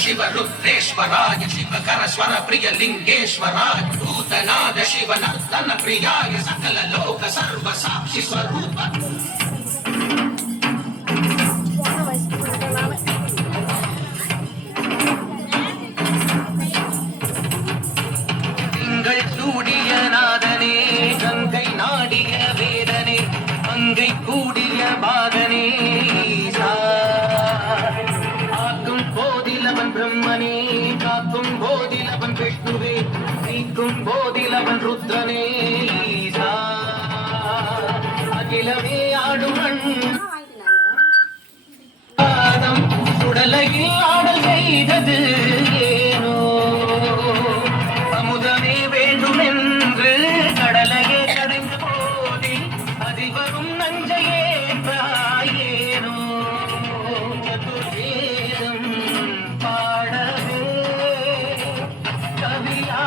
शिव रुद्रेश्वराय शिवकर स्वर प्रिय लिंगेश्वराय भूतनाद शिव नर्तन प्रियाय सकल लोक सर्व साक्षी स्वरूप சூடிய நாதனே கங்கை நாடிய வேதனே அங்கை கூடிய பாதனே ஆக்கும் போதிலவன் பிரம்மனே காக்கும் போதிலவன் விஷ்ணுவே நீக்கும் போதிலவன் ருத்ரனே அகிலமே ஆடுமன் உடலையில் ஆடல் செய்தது ஏனோ அமுதமே வேண்டும் என்று கடலையே கடைந்த போதி அதில் வரும் நஞ்சையே ஏனோ சதுர்வேதம் பாடவே கவியா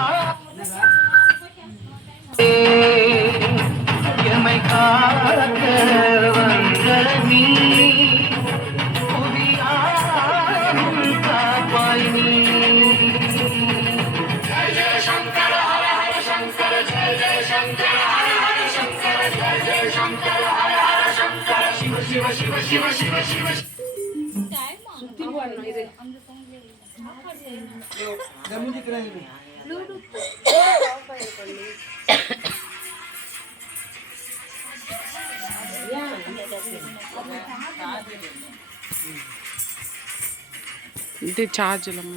எமை காக்க வந்த நீ இது சார்ஜ் இல்லாம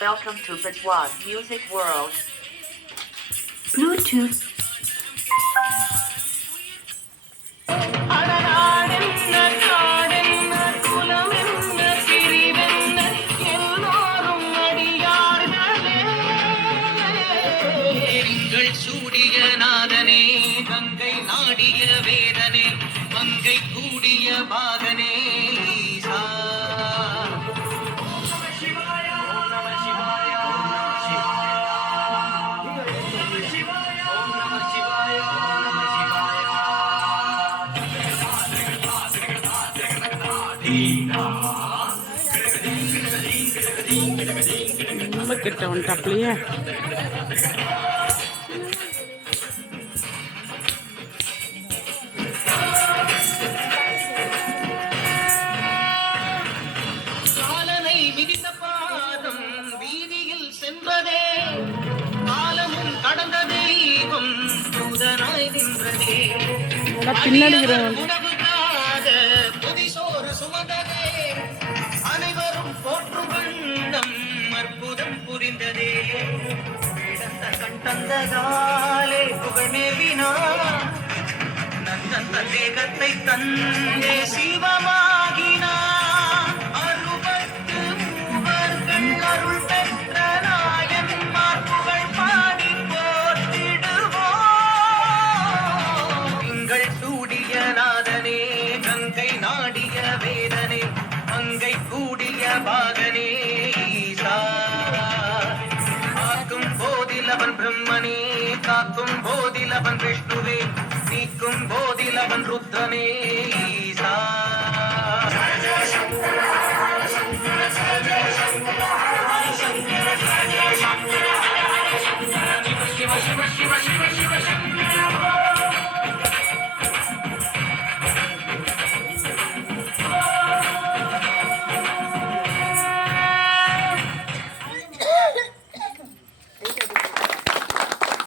Welcome to Bajwad Music World. Bluetooth. சூடிய நாதனே கங்கை நாடிய வேதனே மங்கை கூடிய பாதனே ரொம்ப கிட்ட வந்துட்டாப்லையே காலனை மிதித்த பாதம் வீதியில் சென்றதே காலமும் கடந்த தெய்வம் தூதனாய் நின்றதே பின்னாடி பொதிசோறு சுமந்ததே அனைவரும் போற்றும் வண்ணம் அற்புதம் புரிந்ததே கண்டந்ததாலே புகழ்மேவினா நந்தந்த தேகத்தை தந்தே சிவமாகினா அறுபத்து மூவர்கள் அருள் பெற்ற நாயன்மார் புகழ் பாடி போற்றிடுவோம் திங்கள் சூடிய நாதனே கங்கை நாடிய வேதனே அங்கை கூடிய பாகனே காக்கும் போதிலவன் பிரம்மனே காக்கும் போதிலவன் விஷ்ணுவே நீக்கும் போதிலவன் ருத்ரனே